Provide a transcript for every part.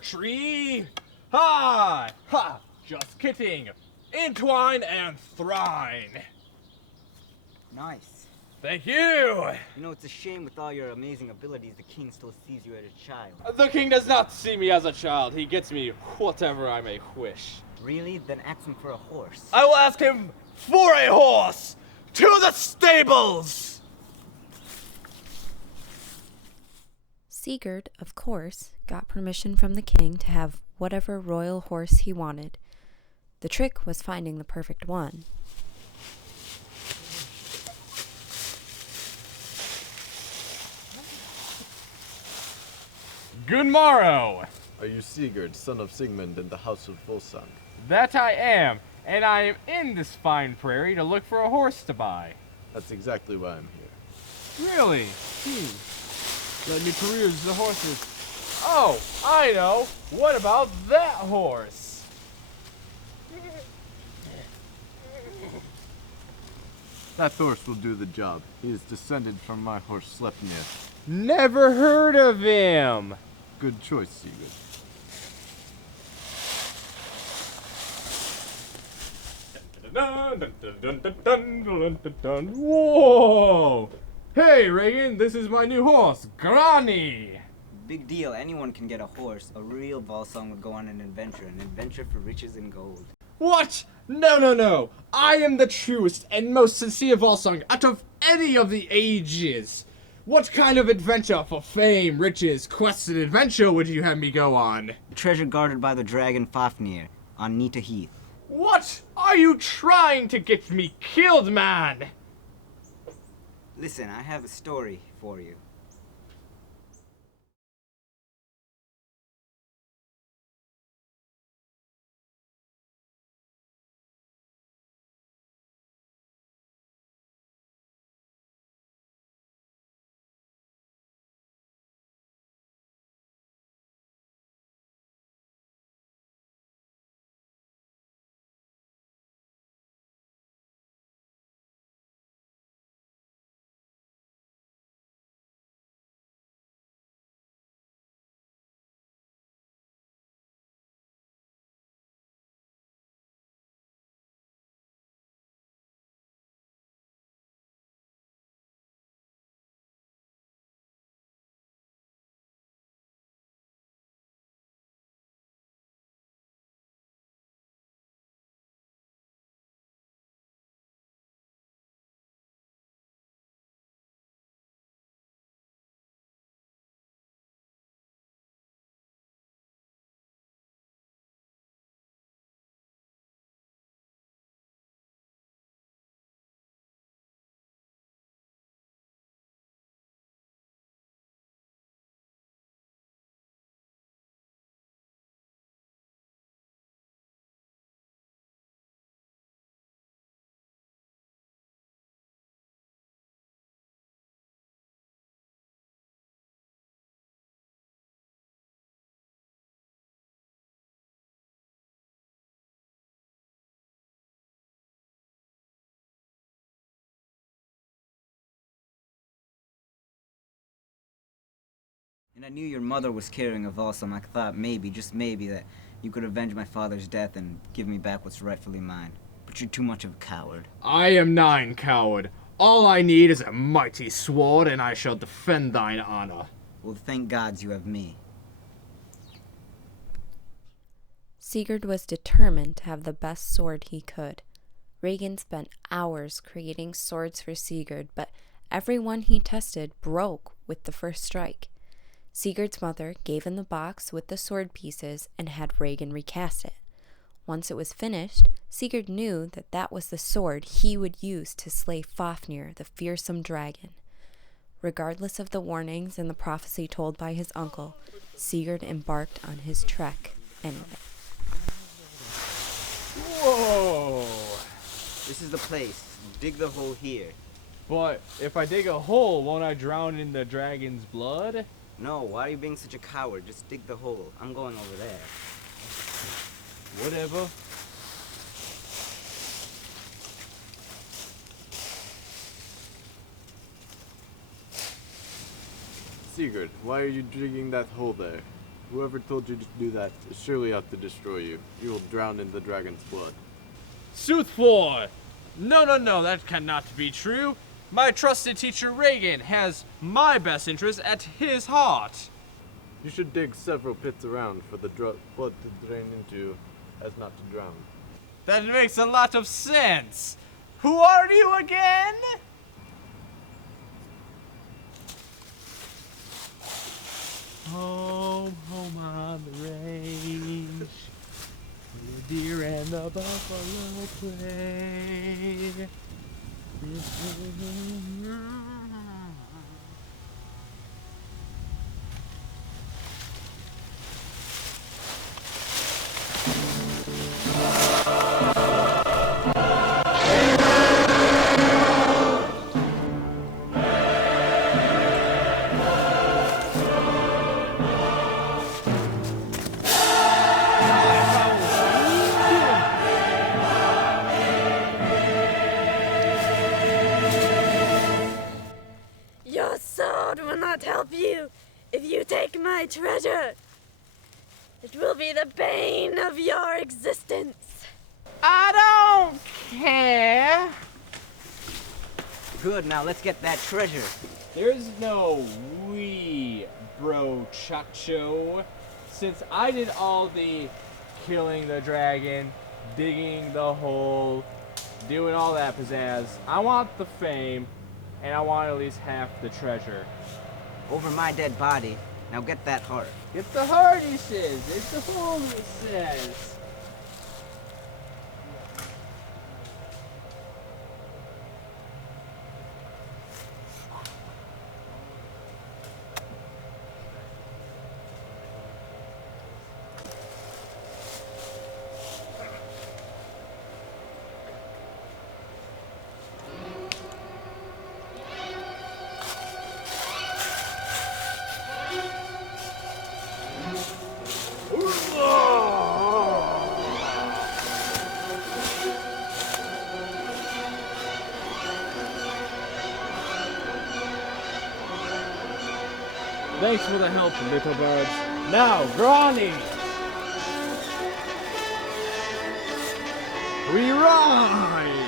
tree. Hi! Ha! Just kidding. Entwine and thrine. Nice. Thank you! You know, it's a shame with all your amazing abilities, the king still sees you as a child. The king does not see me as a child. He gets me whatever I may wish. Really? Then ask him for a horse. I will ask him for a horse! To the stables! Sigurd, of course, got permission from the king to have whatever royal horse he wanted. The trick was finding the perfect one. Good morrow! Are you Sigurd, son of Sigmund in the house of Volsung? That I am, and I am in this fine prairie to look for a horse to buy. That's exactly why I'm here. Really? Let me peruse the horses. Oh, I know. What about that horse? That horse will do the job. He is descended from my horse Sleipnir. Never heard of him. Good choice, Sigurd. Whoa! Hey, Reagan, this is my new horse, Grani. Big deal. Anyone can get a horse. A real Volsung would go on an adventure for riches and gold. What? No. I am the truest and most sincere Volsung out of any of the ages. What kind of adventure for fame, riches, quest, and adventure would you have me go on? Treasure guarded by the dragon Fafnir on Nita Heath. What? Are you trying to get me killed, man? Listen, I have a story for you. And I knew your mother was carrying a Volsung. I thought maybe, just maybe, that you could avenge my father's death and give me back what's rightfully mine. But you're too much of a coward. I am thine coward. All I need is a mighty sword, and I shall defend thine honor. Well, thank gods you have me. Sigurd was determined to have the best sword he could. Reagan spent hours creating swords for Sigurd, but every one he tested broke with the first strike. Sigurd's mother gave him the box with the sword pieces and had Reagan recast it. Once it was finished, Sigurd knew that that was the sword he would use to slay Fafnir, the fearsome dragon. Regardless of the warnings and the prophecy told by his uncle, Sigurd embarked on his trek anyway. Whoa! This is the place. Dig the hole here. But if I dig a hole, won't I drown in the dragon's blood? No, why are you being such a coward? Just dig the hole. I'm going over there. Whatever. Sigurd, why are you digging that hole there? Whoever told you to do that is surely out to destroy you. You will drown in the dragon's blood. Soothful! No, that cannot be true. My trusted teacher Reagan has my best interest at his heart. You should dig several pits around for the blood to drain into as not to drown. That makes a lot of sense. Who are you again? Home on the range, where the deer and the buffalo play. Your sword will not help you if you take my treasure. It will be the bane of your existence. I don't care. Good, now let's get that treasure. There's no we, bro Chacho. Since I did all the killing the dragon, digging the hole, doing all that pizzazz, I want the fame, and I want at least half the treasure. Over my dead body. Now get that heart. Get the heart, he says. It's the hole, he says. Thanks for the help, little birds. Now, Granny! We ride!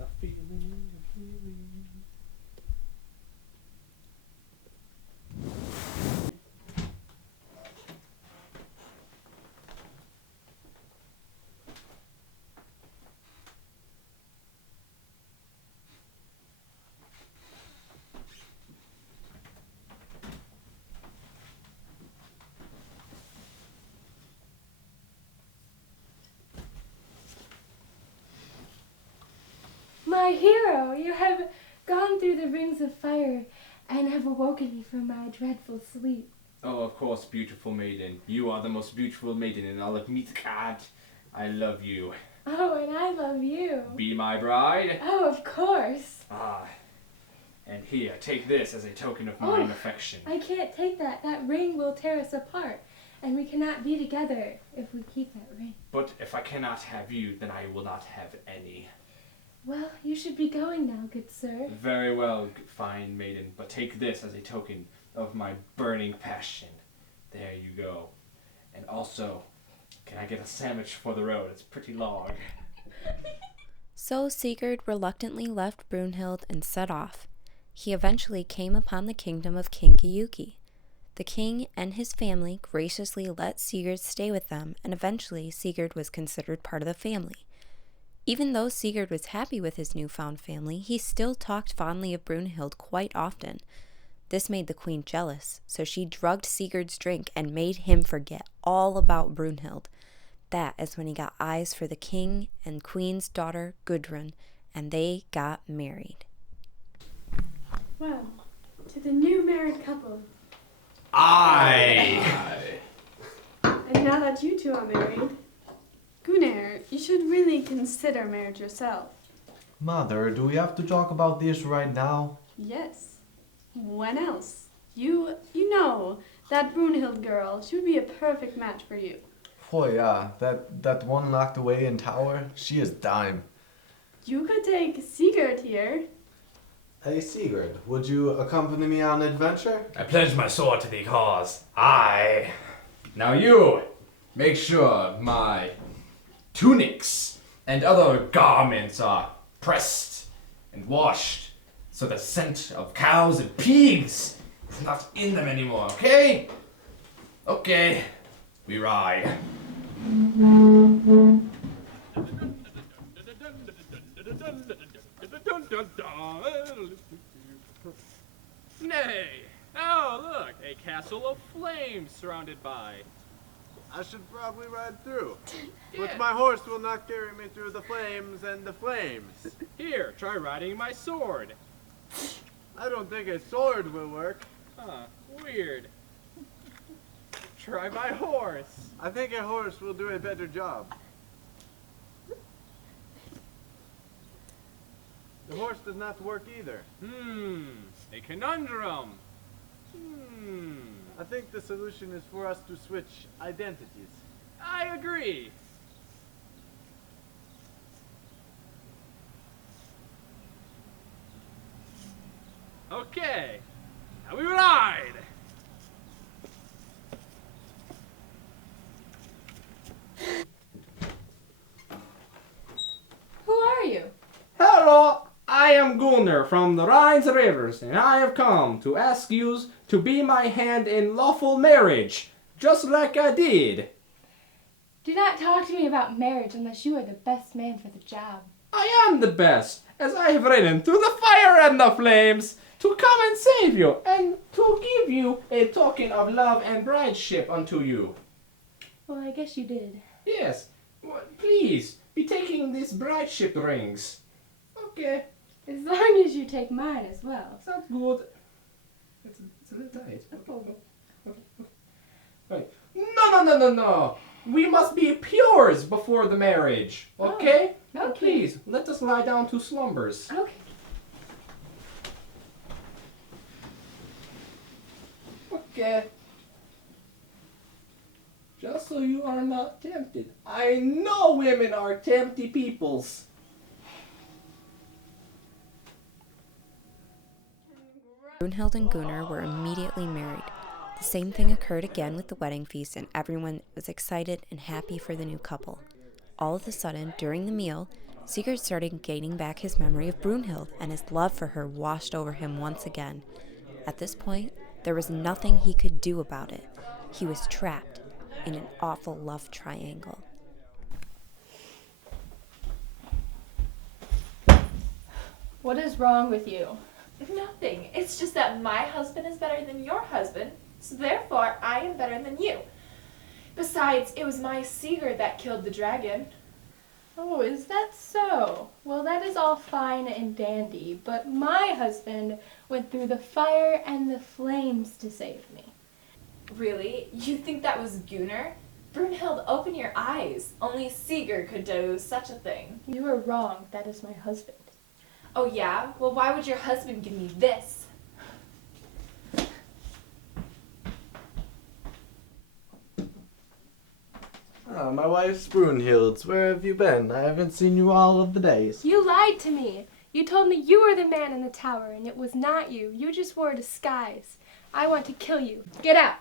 A feeling. My hero, you have gone through the rings of fire and have awoken me from my dreadful sleep. Oh, of course, beautiful maiden. You are the most beautiful maiden in all of Midgard. I love you. Oh, and I love you. Be my bride. Oh, of course. Ah. And here, take this as a token of mine affection. I can't take that. That ring will tear us apart, and we cannot be together if we keep that ring. But if I cannot have you, then I will not have any. Well, you should be going now, good sir. Very well, fine maiden, but take this as a token of my burning passion. There you go. And also, can I get a sandwich for the road? It's pretty long. So Sigurd reluctantly left Brunhild and set off. He eventually came upon the kingdom of King Gyuki. The king and his family graciously let Sigurd stay with them, and eventually Sigurd was considered part of the family. Even though Sigurd was happy with his newfound family, he still talked fondly of Brunhild quite often. This made the queen jealous, so she drugged Sigurd's drink and made him forget all about Brunhild. That is when he got eyes for the king and queen's daughter, Gudrun, and they got married. Well, to the new married couple. Aye. And now that you two are married, Gunnar, you should really consider marriage yourself. Mother, do we have to talk about this right now? Yes. When else? You know, that Brunhild girl, she would be a perfect match for you. Oh yeah, that one locked away in tower, she is dime. You could take Sigurd here. Hey Sigurd, would you accompany me on an adventure? I pledge my sword to the cause. Aye. Now you, make sure my tunics and other garments are pressed and washed so the scent of cows and pigs is not in them anymore, okay? Okay, we ride. Nay! Oh, look! A castle of flames surrounded by. I should probably ride through. Yeah. But my horse will not carry me through the flames and the flames. Here, try riding my sword. I don't think a sword will work. Huh, weird. Try my horse. I think a horse will do a better job. The horse does not work either. A conundrum. I think the solution is for us to switch identities. I agree. Okay, now we ride. Who are you? Hello, I am Gunnar from the Rhine's Rivers, and I have come to ask you to be my hand in lawful marriage, just like I did. Do not talk to me about marriage unless you are the best man for the job. I am the best, as I have ridden through the fire and the flames to come and save you, and to give you a token of love and brideship unto you. Well, I guess you did. Yes, please, be taking these brideship rings. Okay, As long as you take mine as well. sounds good. It's a little tight. Right. No. We must be pures before the marriage, okay? Oh, okay. Please, let us lie down to slumbers. Okay. Okay. Just so you are not tempted. I know women are tempty peoples. Brunhild and Gunnar were immediately married. The same thing occurred again with the wedding feast, and everyone was excited and happy for the new couple. All of a sudden, during the meal, Sigurd started gaining back his memory of Brunhild, and his love for her washed over him once again. At this point, there was nothing he could do about it. He was trapped in an awful love triangle. What is wrong with you? Nothing. It's just that my husband is better than your husband, so therefore I am better than you. Besides, it was my Sigurd that killed the dragon. Oh, is that so? Well, that is all fine and dandy, but my husband went through the fire and the flames to save me. Really? You think that was Gunnar? Brunhild, open your eyes. Only Sigurd could do such a thing. You are wrong. That is my husband. Oh yeah? Well, why would your husband give me this? Ah, my wife's Brunhilds. Where have you been? I haven't seen you all of the days. You lied to me. You told me you were the man in the tower, and it was not you. You just wore a disguise. I want to kill you. Get out.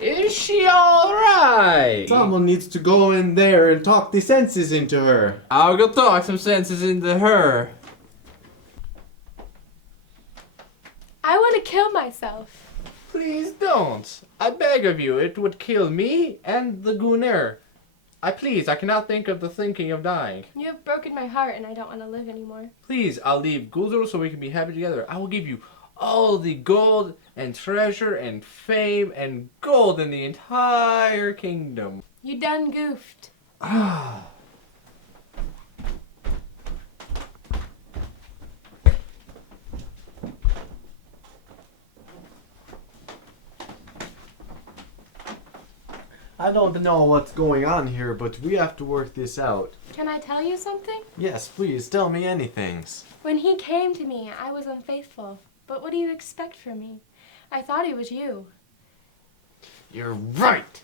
Is she alright? Someone needs to go in there and talk the senses into her. I'll go talk some senses into her. I want to kill myself. Please don't. I beg of you, it would kill me and the Gunnar. I cannot think of the thinking of dying. You have broken my heart, and I don't want to live anymore. Please, I'll leave Guldur so we can be happy together. I will give you all the gold and treasure and fame and gold in the entire kingdom. You done goofed. Ah. I don't know what's going on here, but we have to work this out. Can I tell you something? Yes, please, tell me anything. When he came to me, I was unfaithful. But what do you expect from me? I thought it was you. You're right!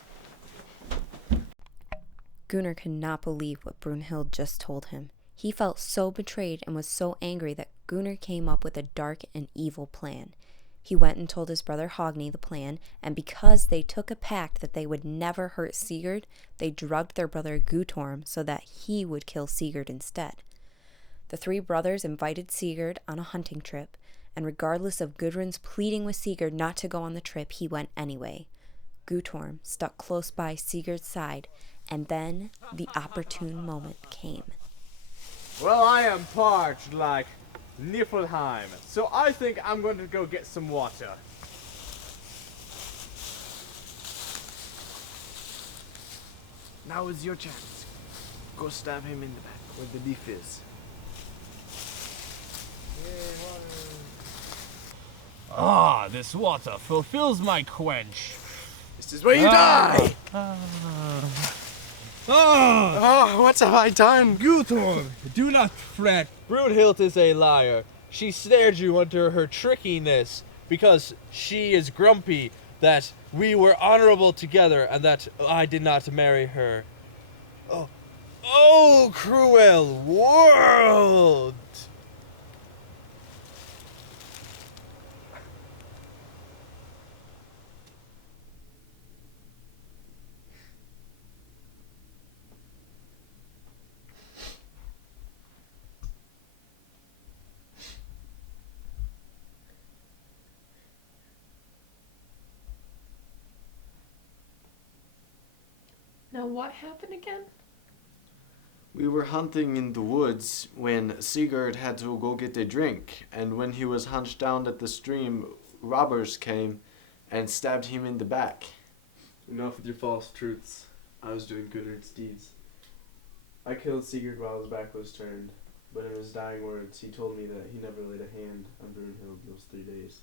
Gunnar could not believe what Brunhild just told him. He felt so betrayed and was so angry that Gunnar came up with a dark and evil plan. He went and told his brother Hogni the plan, and because they took a pact that they would never hurt Sigurd, they drugged their brother Guttorm so that he would kill Sigurd instead. The three brothers invited Sigurd on a hunting trip, and regardless of Gudrun's pleading with Sigurd not to go on the trip, he went anyway. Guttorm stuck close by Sigurd's side, and then the opportune moment came. Well, I am parched like Niflheim, so I think I'm going to go get some water. Now is your chance. Go stab him in the back where the leaf is. Ah, this water fulfills my quench. This is where you die! Ah, What have I done? Guttorm, do not fret. Brunhild is a liar. She snared you under her trickiness because she is grumpy that we were honorable together and that I did not marry her. Oh, cruel world! Now what happened again? We were hunting in the woods when Sigurd had to go get a drink, and when he was hunched down at the stream, robbers came and stabbed him in the back. Enough with your false truths. I was doing Gudrun's deeds. I killed Sigurd while his back was turned, but in his dying words, he told me that he never laid a hand on Brunhild those 3 days.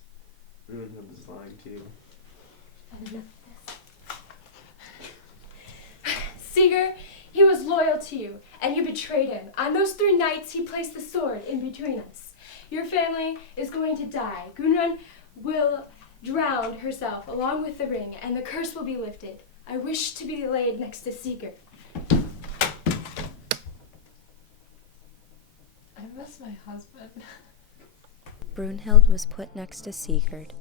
Brunhild is lying to you. Sigurd, he was loyal to you, and you betrayed him. On those 3 nights, he placed the sword in between us. Your family is going to die. Gudrun will drown herself along with the ring, and the curse will be lifted. I wish to be laid next to Sigurd. I miss my husband. Brunhild was put next to Sigurd.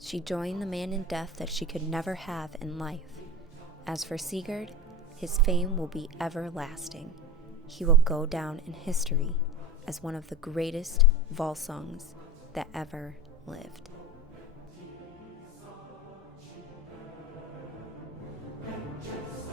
She joined the man in death that she could never have in life. As for Sigurd, his fame will be everlasting. He will go down in history as one of the greatest Volsungs that ever lived. Just